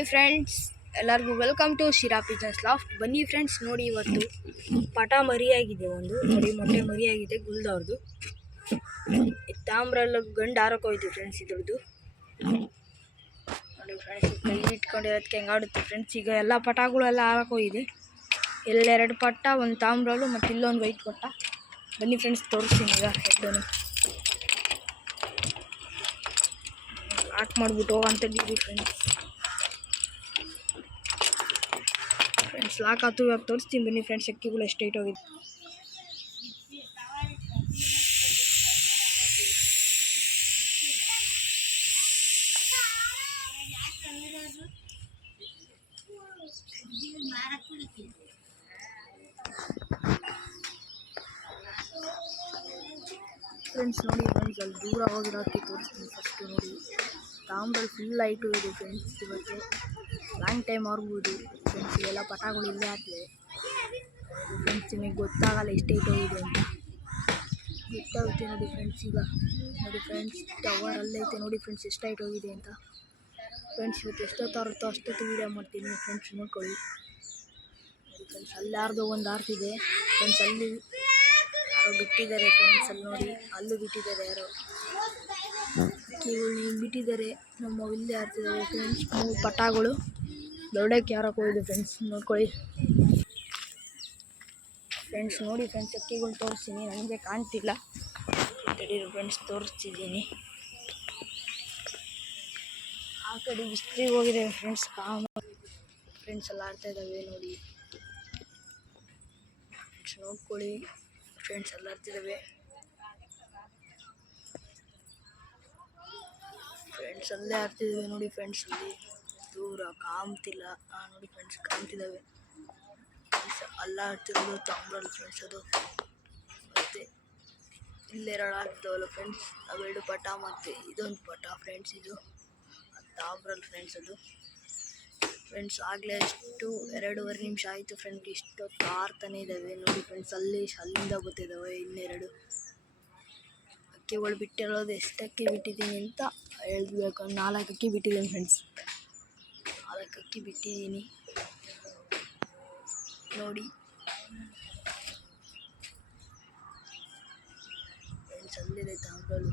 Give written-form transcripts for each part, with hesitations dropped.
Hi friends, ಎಲ್ಲರಿಗೂ welcome to Shira pigeons loft. ಬನ್ನಿ friends, ನೋಡಿ ಇವತ್ತು ಪಟ ಮರಿಯಾಗಿದೆ. ಒಂದು ನೋಡಿ ಮೊಟ್ಟೆ ಮರಿಯಾಗಿದೆ ಗುಲ್ದವ್ರದ್ದು. ತಾಮ್ರಲ್ಲಿ ಗಂಡು ಹಾರಕೋಯ್ತು ಫ್ರೆಂಡ್ಸ್. ಇದ್ರದ್ದು ನೋಡಿ ಫ್ರೆಂಡ್ಸ್, ಕೈ ಇಟ್ಕೊಂಡಿರೋದಕ್ಕೆ ಹೆಂಗಾಡುತ್ತೆ ಫ್ರೆಂಡ್ಸ್. ಈಗ ಎಲ್ಲ ಪಟಗಳೆಲ್ಲ ಹಾರಕೋಗಿದೆ. ಎಲ್ಲೆರಡು ಪಟ್ಟ, ಒಂದು ತಾಮ್ರಲು ಮತ್ತು ಇಲ್ಲೊಂದು ವೈಟ್ ಪಟ್ಟ. ಬನ್ನಿ ಫ್ರೆಂಡ್ಸ್, ತೋರಿಸ್ತೀನಿ ಈಗ ಹೆಡ್ಡನ್ನು ಲಾಕ್ ಮಾಡಿಬಿಟ್ಟು ಹೋಗಂತಿದ್ದೀವಿ ಫ್ರೆಂಡ್ಸ್. ಲಾಕ್ ಆಯ್ತು, ಇವಾಗ ತೋರಿಸ್ತೀನಿ ಬನ್ನಿ ಫ್ರೆಂಡ್ಸ್. ಅಕ್ಕಿಗಳು ಎಷ್ಟು ಹೈಟ್ ಹೋಗಿದೆ. ಫ್ರೆಂಡ್ಸ್ ನೋಡಿ ಫ್ರೆಂಡ್ಸ್, ಅಲ್ಲಿ ದೂರ ಹೋಗಿರೋ ಅಕ್ಕಿ ತೋರಿಸ್ತೀನಿ. ಫಸ್ಟು ನೋಡಿ, ತಾಮ್ರಲ್ಲಿ ಫುಲ್ ಹೈಟು ಇದೆ ಫ್ರೆಂಡ್ಸ್. ಇವತ್ತು ಲಾಂಗ್ ಟೈಮ್ ಆಗ್ಬೋದು ಫ್ರೆಂಡ್ಸ್. ಇವೆಲ್ಲ ಪಟಗಳು ಇಲ್ಲೇ ಆಗ್ತದೆ ಫ್ರೆಂಡ್ಸ್. ನಿಮಗೆ ಗೊತ್ತಾಗಲ್ಲ ಎಷ್ಟು ಹೈಟ್ ಹೋಗಿದೆ ಅಂತ. ಗೊತ್ತಾಗುತ್ತೆ ನೋಡಿ ಫ್ರೆಂಡ್ಸ್. ಈಗ ನೋಡಿ ಫ್ರೆಂಡ್ಸ್, ಟವರ್ ಅಲ್ಲೈತೆ ನೋಡಿ ಫ್ರೆಂಡ್ಸ್ ಎಷ್ಟು ಹೈಟ್ ಹೋಗಿದೆ ಅಂತ ಫ್ರೆಂಡ್ಸ್. ಇವತ್ತು ಎಷ್ಟೊತ್ತಾರುತ್ತೋ ಅಷ್ಟೊತ್ತು ವೀಡಿಯೋ ಮಾಡ್ತೀನಿ ಫ್ರೆಂಡ್ಸ್, ನೋಡ್ಕೊಳ್ಳಿ. ನೋಡಿ ಫ್ರೆಂಡ್ಸ್, ಅಲ್ಲಿ ಯಾರ್ದೋ ಒಂದು ಆರ್ತಿದೆ ಫ್ರೆಂಡ್ಸ್. ಅಲ್ಲಿ ಯಾರೋ ಬಿಟ್ಟಿದ್ದಾರೆ ಫ್ರೆಂಡ್ಸ್. ಅಲ್ಲಿ ನೋಡಿ, ಅಲ್ಲೂ ಬಿಟ್ಟಿದ್ದಾರೆ ಯಾರೋ ಅಕ್ಕಿಗಳು ಬಿಟ್ಟಿದ್ದಾರೆ. ನಮ್ಮ ಇಲ್ಲೇ ಆಡ್ತಿದ್ದಾವೆ ಫ್ರೆಂಡ್ಸ್. 3 ಪಟಗಳು ದೊಡ್ಡಕ್ಕೆ ಯಾರಕ್ಕೆ ಹೋಗಿದೆ ಫ್ರೆಂಡ್ಸ್, ನೋಡ್ಕೊಳ್ಳಿ ಫ್ರೆಂಡ್ಸ್. ನೋಡಿ ಫ್ರೆಂಡ್ಸ್, ಅಕ್ಕಿಗಳು ತೋರಿಸ್ತೀನಿ. ನನಗೆ ಕಾಣ್ತಿಲ್ಲ, ತಡೀರಿ ಫ್ರೆಂಡ್ಸ್, ತೋರಿಸ್ತಿದ್ದೀನಿ. ಆ ಕಡೆ ಬಿಸ್ಲಿಗೆ ಹೋಗಿದೆ ಫ್ರೆಂಡ್ಸ್. ಫ್ರೆಂಡ್ಸ್ ಎಲ್ಲ ಆಡ್ತಾ ಇದ್ದಾವೆ ನೋಡಿ ಫ್ರೆಂಡ್ಸ್, ನೋಡ್ಕೊಳ್ಳಿ ಫ್ರೆಂಡ್ಸ್. ಎಲ್ಲ ಆಡ್ತಿದ್ದಾವೆ ಫ್ರೆಂಡ್ಸ್. ಅಲ್ಲೇ ಆಡ್ತಿದ್ದಾವೆ ನೋಡಿ ಫ್ರೆಂಡ್ಸ್. ಅಲ್ಲಿ ದೂರ ಕಾಣ್ತಿಲ್ಲ. ನೋಡಿ ಫ್ರೆಂಡ್ಸ್, ಕಾಣ್ತಿದ್ದಾವೆ ಫ್ರೆಂಡ್ಸ್. ಅಲ್ಲ ಆಡ್ತಿರೋದು ತಾಮ್ರಲ್ಲಿ ಫ್ರೆಂಡ್ಸ್. ಅದು ಮತ್ತು ಇಲ್ಲೆರಡು ಆಡ್ತಿದ್ದಾವಲ್ಲ ಫ್ರೆಂಡ್ಸ್, ಅವೆರಡು ಪಟ ಮತ್ತು ಇದೊಂದು ಪಟ ಫ್ರೆಂಡ್ಸ್. ಇದು ತಾಮ್ರಲ್ಲಿ ಫ್ರೆಂಡ್ಸ್. ಅದು ಫ್ರೆಂಡ್ಸ್ ಆಗಲೇ ಎಷ್ಟು 2.5 ನಿಮಿಷ ಆಯಿತು ಫ್ರೆಂಡ್ಸ್. ಇಷ್ಟೊತ್ತು ಆರ್ತಾನೆ ಇದ್ದಾವೆ ನೋಡಿ ಫ್ರೆಂಡ್ಸ್. ಅಲ್ಲಿಂದ ಬರ್ತಿದ್ದಾವೆ ಇನ್ನೆರಡು ಅಕ್ಕಿಗಳು. ಬಿಟ್ಟಿರೋದು ಎಷ್ಟು ಅಕ್ಕಿ ಬಿಟ್ಟಿದ್ದೀನಿ ಅಂತ ಹೇಳ್ಬೇಕು. 4 ಅಕ್ಕಿ ಬಿಟ್ಟಿದ್ದೀನಿ ಫ್ರೆಂಡ್ಸ್. 4 ಅಕ್ಕಿ ಬಿಟ್ಟಿದ್ದೀನಿ ನೋಡಿ ಫ್ರೆಂಡ್ಸ್. ಅಲ್ಲಿದೆ ತಾಮ್ರಲು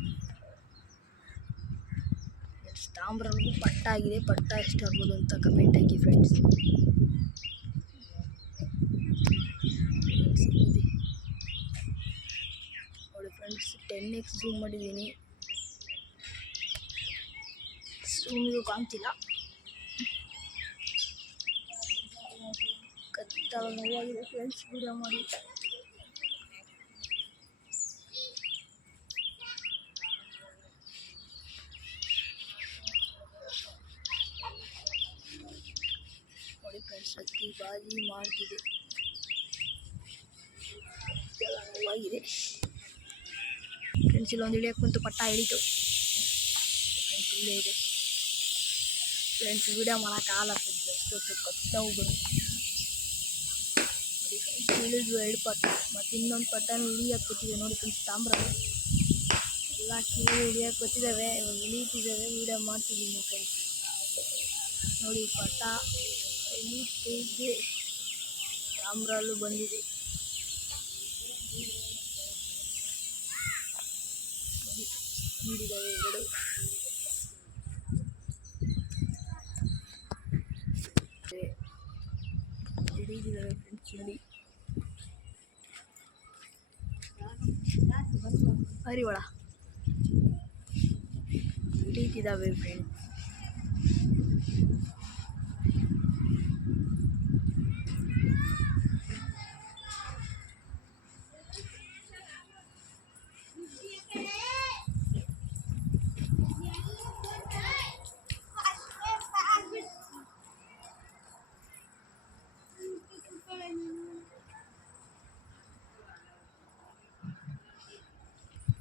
ಫ್ರೆಂಡ್ಸ್. ತಾಮ್ರಲ್ಗೂ ಪಟ್ಟ ಆಗಿದೆ. ಪಟ್ಟ ಎಷ್ಟಾಗ್ಬೋದು ಅಂತ ಕಮೆಂಟ್ ಹಾಕಿ ಫ್ರೆಂಡ್ಸ್. ನೋಡಿ ಫ್ರೆಂಡ್ಸ್, 10x ಝೂಮ್ ಮಾಡಿದ್ದೀನಿ. ಝೂಮಿಗೂ ಕಾಣ್ತಿಲ್ಲ. ಕತ್ತ ನೋವಾಗಿದೆ ಫ್ರೆಂಡ್ಸ್ ವಿಡಿಯೋ ಮಾಡಿ. ನೋಡಿ ಫ್ರೆಂಡ್ಸ್, ಅಕ್ಕಿ ಬಾಜಿ ಮಾಡ್ತಿದೆ. ನೋವಾಗಿದೆ ಫ್ರೆಂಡ್ಸ್. ಇಲ್ಲೊಂದು ಇಳಿಯಕ್ಕೆ ಕುಂತು ಪಟ್ಟ ಹಿಡಿತು ಫ್ರೆಂಡ್ಸ್. ಇಲ್ಲೇ ಇದೆ ಫ್ರೆಂಡ್ಸ್. ವಿಡಿಯೋ ಮಾಡೋಕ್ಕಾಗಲ್ಲ ಫ್ರೆಂಡ್ಸ್, ಎಷ್ಟೊತ್ತು ಕತ್ತವು ಬರುತ್ತೆ ನೋಡಿ ಫ್ರೆಂಡ್ಸ್. ಇಳಿದ್ವು 2 ಪಟ್ಟ ಮತ್ತು ಇನ್ನೊಂದು ಪಟ್ಟನ ಇಳಿಯಕ್ಕೆ ಗೊತ್ತಿದೆ ನೋಡಿ ಫ್ರೆಂಡ್ಸ್. ತಾಮ್ರ ಎಲ್ಲ ಅಕ್ಕಿಗಳು ಇಳಿಯಕ್ಕೆ ಗೊತ್ತಿದ್ದಾವೆ. ಇವಾಗ ಇಳಿತಿದ್ದಾವೆ. ವಿಡಿಯೋ ಮಾಡ್ತಿದ್ದೀನಿ ಫ್ರೆಂಡ್ಸ್. ನೋಡಿ ಪಟ್ಟ ಇಳಿತಿದೆ. ತಾಮ್ರಲ್ಲೂ ಬಂದಿದೆ ನೀಡಿದ್ದಾವೆ 2 ಹಿಡಿದಿದ್ದಾವೆ ಫ್ರೆಂಡ್ಸ್. ನೋಡಿ ಹರಿವಳ ಹಿಡಿತಿದ್ದಾವೆ ಫ್ರೆಂಡ್ಸ್.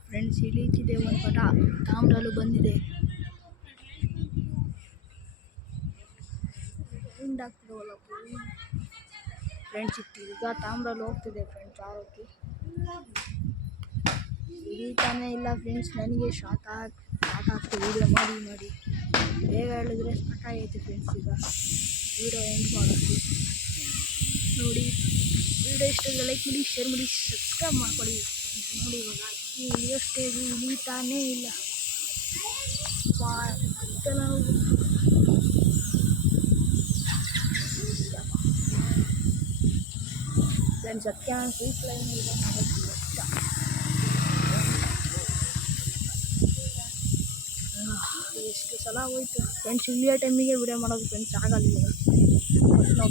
ಫ್ರೆಂಡ್ಸ್, ಇಳಿತಿದೆ ಒಂದು ಪಟ. ತಾಮ್ರಲು ಬಂದಿದೆ. ಹಿಂಡಾಗ್ತಿದವಲ್ಲ ಫ್ರೆಂಡ್ಸ್. ಈಗ ತಾಮ್ರಲು ಹೋಗ್ತಿದೆ ಫ್ರೆಂಡ್ಸ್. ಆರೋಗ್ಯ ಹಿಡಿತಾನೆ ಇಲ್ಲ ಫ್ರೆಂಡ್ಸ್. ನನಗೆ ಶಾಕ್ ಆಗ್ತಿದೆ ವೀಡಿಯೋ ಮಾಡಿ. ಬೇಗ ಹೇಳಿದ್ರೆ ಸಾಕಾಗೈತೆ ಫ್ರೆಂಡ್ಸ್. ಈಗ ವೀಡಿಯೋ ಎಂಡ್ ಮಾಡೋದು ನೋಡಿ. ವೀಡಿಯೋ ಇಷ್ಟ ಲೈಕ್ ಮಾಡಿ, ಶೇರ್ ಮಾಡಿ, ಸಬ್ಸ್ಕ್ರೈಬ್ ಮಾಡ್ಕೊಳ್ಳಿ. ನೋಡಿ ಇವಾಗ ಈ ವಿಡಿಯೋ ಸ್ಟೇಜ್ ಇಳಿತಾನೇ ಇಲ್ಲ. ಫ್ರೆಂಡ್ಸ್ ಅದಕ್ಕೆ ನಾನು ಫೀಸ್ ಲೈನ್ ಎಷ್ಟು ಸಲ ಹೋಯ್ತು ಫ್ರೆಂಡ್ಸ್. ಇಲ್ಲಿಯ ಟೈಮಿಗೆ ವಿಡಿಯೋ ಮಾಡೋದು ಫ್ರೆಂಡ್ಸ್ ಆಗಲ್ಲ. ನಾವು